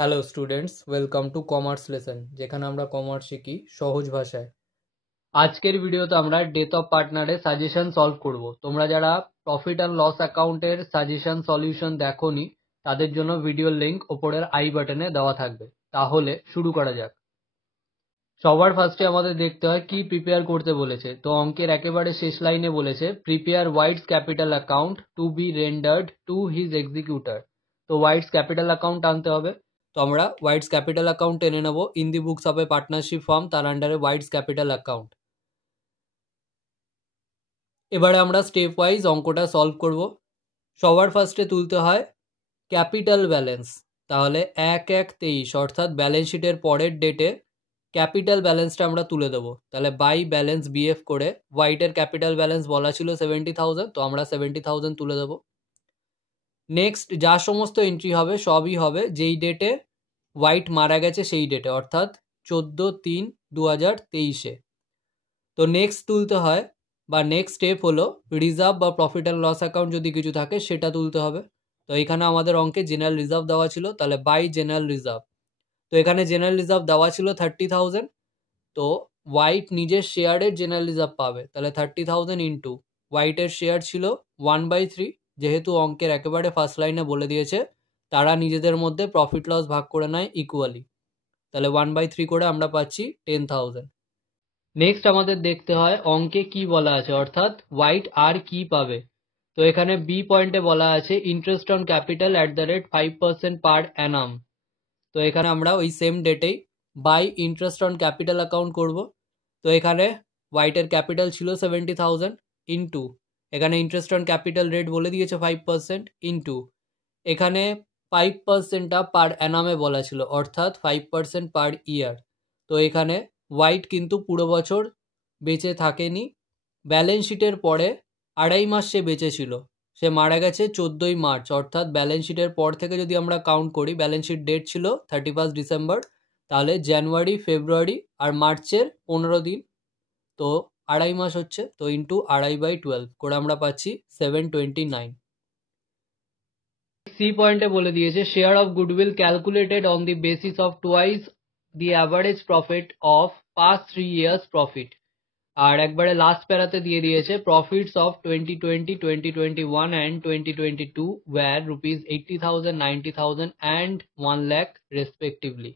Hello students, welcome to commerce lesson, যেখানে আমরা commerce শিখি সহজ ভাষায়। আজকের ভিডিওতে আমরা ডেথ অফ পার্টনারের সাজেশন সলভ করব। তোমরা যারা প্রফিট অ্যান্ড লস অ্যাকাউন্টের সাজেশন সলিউশন দেখোনি, তাদের জন্য ভিডিওর লিংক ওপরের আই বাটনে দেওয়া থাকবে। তাহলে শুরু করা যাক। সবার ফার্স্টে আমাদের দেখতে হয় কি প্রিপেয়ার করতে বলেছে। তো অঙ্কের একেবারে শেষ লাইনে বলেছে prepare Y's capital account to be rendered to his executor. তো ওয়াইডস ক্যাপিটাল অ্যাকাউন্ট আনতে হবে। তো আমরা ওয়াইডস ক্যাপিটাল অ্যাকাউন্ট টেনে নেব। In the books of A partnership firm, তার আন্ডারে ওয়াইডস ক্যাপিটাল অ্যাকাউন্ট। এবারে আমরা স্টেপ ওয়াইজ অঙ্কটা সলভ করব। সবার ফার্স্টে তুলতে হয় ক্যাপিটাল ব্যালেন্স। তাহলে 1/1/23 অর্থাৎ ব্যালেন্স শিটের পরের ডেটে ক্যাপিটাল ব্যালেন্সটা আমরা তুলে দেবো। তাহলে বাই ব্যালেন্স বিএফ করে হোয়াইটের ক্যাপিটাল ব্যালেন্স বলা ছিল 70,000, তো আমরা 70,000 তুলে দেবো। নেক্সট যা সমস্ত এন্ট্রি হবে সবই হবে যেই ডেটে হোয়াইট মারা গেছে সেই ডেটে, অর্থাৎ 14/3/2023-এ। তো নেক্সট তুলতে হয় বা নেক্সট স্টেপ হলো রিজার্ভ বা প্রফিট অ্যান্ড লস অ্যাকাউন্ট যদি কিছু থাকে সেটা তুলতে হবে। তো এখানে আমাদের অঙ্কে জেনারেল রিজার্ভ দেওয়া ছিল, তাহলে বাই জেনারেল রিজার্ভ। তো এখানে জেনারেল রিজার্ভ দেওয়া ছিল 30,000, তো হোয়াইট নিজের শেয়ারের জেনারেল রিজার্ভ পাবে। তাহলে 30,000 ইন্টু হোয়াইটের শেয়ার ছিল 1/3, যেহেতু অঙ্কের একেবারে ফার্স্ট লাইনে বলে দিয়েছে তারা নিজেদের মধ্যে প্রফিট লস ভাগ করে নেয় ইকুয়ালি। তাহলে 1/3 করে আমরা পাচ্ছি 10,000। নেক্সট আমাদের দেখতে হয় অঙ্কে কি বলা আছে, অর্থাৎ হোয়াইট আর কি পাবে। তো এখানে বি পয়েন্টে বলা আছে interest on capital @5% per annum. তো এখানে আমরা ওই সেম ডেটেই by interest on capital account করব। তো এখানে হোয়াইটের ক্যাপিটাল ছিল 70,000 ইন্টু এখানে ইন্টারেস্ট অন ক্যাপিটাল রেট বলে দিয়েছে 5% ইন্টু এখানে 5%টা পার অ্যানামে বলা ছিল, অর্থাৎ 5% পার ইয়ার। তো এখানে হোয়াইট কিন্তু পুরো বছর বেঁচে থাকেনি, ব্যালেন্স শিটের পরে 2.5 মাস সে বেঁচে ছিল। সে মারা গেছে 14ই মার্চ, অর্থাৎ ব্যালেন্স শিটের পর থেকে যদি আমরা কাউন্ট করি, ব্যালেন্স শিট ডেট ছিল 31 ডিসেম্বর, তাহলে জানুয়ারি, ফেব্রুয়ারি আর মার্চের 15 দিন, তো 2.5 মাস হচ্ছে। তো ইন্টু 2.5/12 করে আমরা পাচ্ছি 729। সি পয়েন্টে বলে দিয়েছে share of goodwill calculated on the basis of twice the average profit of past 3 years profit. আর একবারে লাস্ট প্যারাতে দিয়ে দিয়েছে profits of 2020, 2021 and 2022 were ₹80,000, 90,000 and 1 lakh respectively.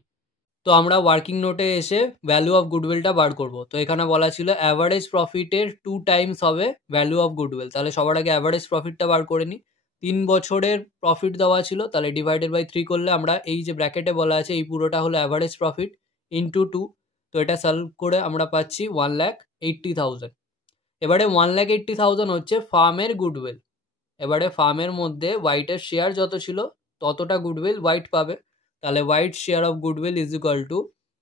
তো আমরা ওয়ার্কিং নোটে এসে ভ্যালু অফ গুডউইলটা বার করব। তো এখানে বলা ছিল অ্যাভারেজ প্রফিটের 2 টাইমস হবে ভ্যালু অফ গুডউইল। তাহলে সবার আগে অ্যাভারেজ প্রফিটটা বার করে নিই। 3 বছরের প্রফিট দেওয়া ছিল, তাহলে ডিভাইডেড বাই 3 করলে আমরা এই যে ব্র্যাকেটে বলা আছে এই পুরোটা হলো অ্যাভারেজ প্রফিট ইন্টু 2। তো এটা সলভ করে আমরা পাচ্ছি 1,80,000। এবারে 1,80,000 হচ্ছে ফার্মের গুডউইল। এবারে ফার্মের মধ্যে হোয়াইটের শেয়ার যত ছিল ততটা গুডউইল হোয়াইট পাবে। তাহলে white share of goodwill is equal to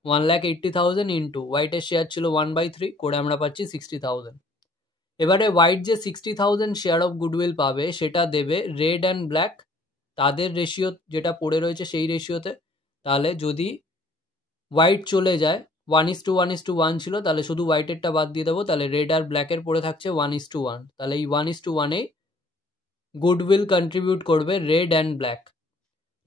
1,80,000 into হোয়াইটের শেয়ার ছিল 1/3 করে আমরা পাচ্ছি 60,000। এবারে হোয়াইট যে 60,000 শেয়ার অফ গুডউইল পাবে সেটা দেবে রেড অ্যান্ড ব্ল্যাক, তাদের রেশিও যেটা পড়ে রয়েছে সেই রেশিওতে। তাহলে যদি হোয়াইট চলে যায় 1:1:1 ছিল, তাহলে শুধু হোয়াইটেরটা বাদ দিয়ে দেবো, তাহলে রেড আর ব্ল্যাকের পড়ে থাকছে 1:1। তাহলে এই 1:1-এই গুডউইল কন্ট্রিবিউট করবে রেড অ্যান্ড ব্ল্যাক।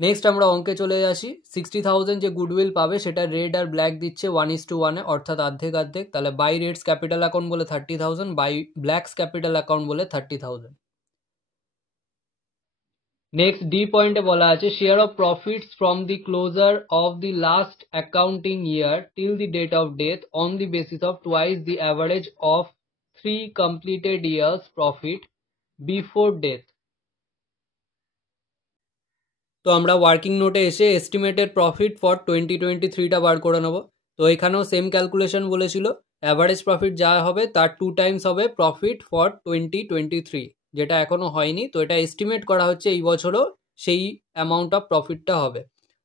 নেক্সট আমরা অঙ্কে চলে আসি। 60,000 যে গুডউইল পাবে সেটা রেড আর ব্ল্যাক দিচ্ছে 1:1-এ, অর্থাৎ অর্ধেক অর্ধেক। তাহলে বাই রেডস ক্যাপিটাল অ্যাকাউন্ট বলে 30,000, বাই ব্ল্যাকস ক্যাপিটাল অ্যাকাউন্ট বলে 30,000। নেক্সট ডি পয়েন্টে বলা আছে share of profits from the closure of the last accounting year till the date of death on the basis of twice the average of 3 completed years profit before death. তো আমরা working নোটে এসে estimated profit for 2023টা বার করে নেব। তো এখানেও সেম ক্যালকুলেশন বলেছিল, অ্যাভারেজ প্রফিট যা হবে তার 2 টাইমস হবে প্রফিট ফর 2023, যেটা এখনও হয়নি। তো এটা এস্টিমেট করা হচ্ছে এই বছরও সেই অ্যামাউন্ট অফ প্রফিটটা হবে।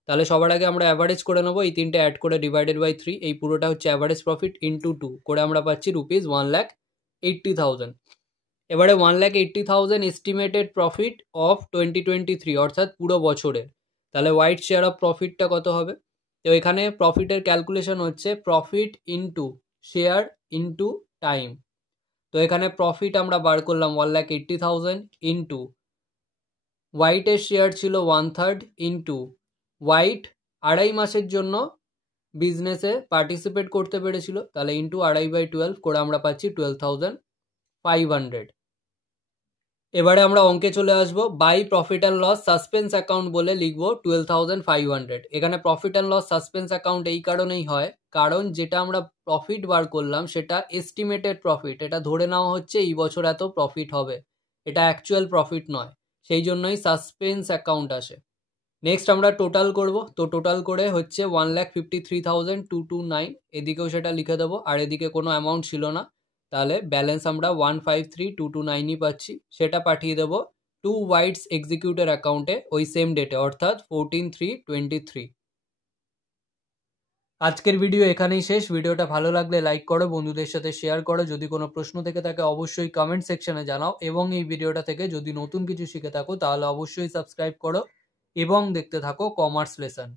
তাহলে সবার আগে আমরা অ্যাভারেজ করে নেবো, এই তিনটে অ্যাড করে ডিভাইডেড বাই 3, এই পুরোটা হচ্ছে অ্যাভারেজ প্রফিট ইন্টু 2 করে আমরা পাচ্ছি ₹1,80,000। এবারে 1,80,000 এস্টিমেটেড প্রফিট অফ 2023, অর্থাৎ পুরো বছরের। তাহলে হোয়াইট শেয়ার অফ প্রফিটটা কত হবে? তো এখানে প্রফিটের ক্যালকুলেশন হচ্ছে profit into share into time. তো এখানে প্রফিট আমরা বার করলাম 1,80,000 ইন্টু হোয়াইটের শেয়ার ছিল 1/3 ইন্টু হোয়াইট 2.5 মাসের জন্য বিজনেসে পার্টিসিপেট করতে পেরেছিল, তাহলে ইন্টু 2.5/12 করে আমরা পাচ্ছি 12,500। এবারে আমরা অঙ্কে চলে আসবো। By profit and loss suspense account বলে লিখবো 12,500। এখানে profit and loss suspense account এই কারণেই হয়, কারণ যেটা আমরা প্রফিট বার করলাম সেটা এস্টিমেটেড প্রফিট, এটা ধরে নেওয়া হচ্ছে এই বছর এত প্রফিট হবে, এটা অ্যাকচুয়াল প্রফিট নয়, সেই জন্যই সাসপেন্স অ্যাকাউন্ট আসে। নেক্সট আমরা টোটাল করব, তো টোটাল করে হচ্ছে 1,53,229, এদিকেও সেটা লিখে দেবো, আর এদিকে কোনো অ্যামাউন্ট ছিল না, তাহলে ব্যালেন্স আমরা 153,229ই পাচ্ছি। সেটা পাঠিয়ে দেবো টু ওয়াইটস এক্সিকিউটের অ্যাকাউন্টে ওই সেম ডেটে, অর্থাৎ 14/3/23। আজকের ভিডিও এখানেই শেষ। ভিডিওটা ভালো লাগলে লাইক করো, বন্ধুদের সাথে শেয়ার করো, যদি কোনো প্রশ্ন থেকে থাকে অবশ্যই কমেন্ট সেকশনে জানাও, এবং এই ভিডিওটা থেকে যদি নতুন কিছু শিখে থাকো তাহলে অবশ্যই সাবস্ক্রাইব করো এবং দেখতে থাকো কমার্স লেসন।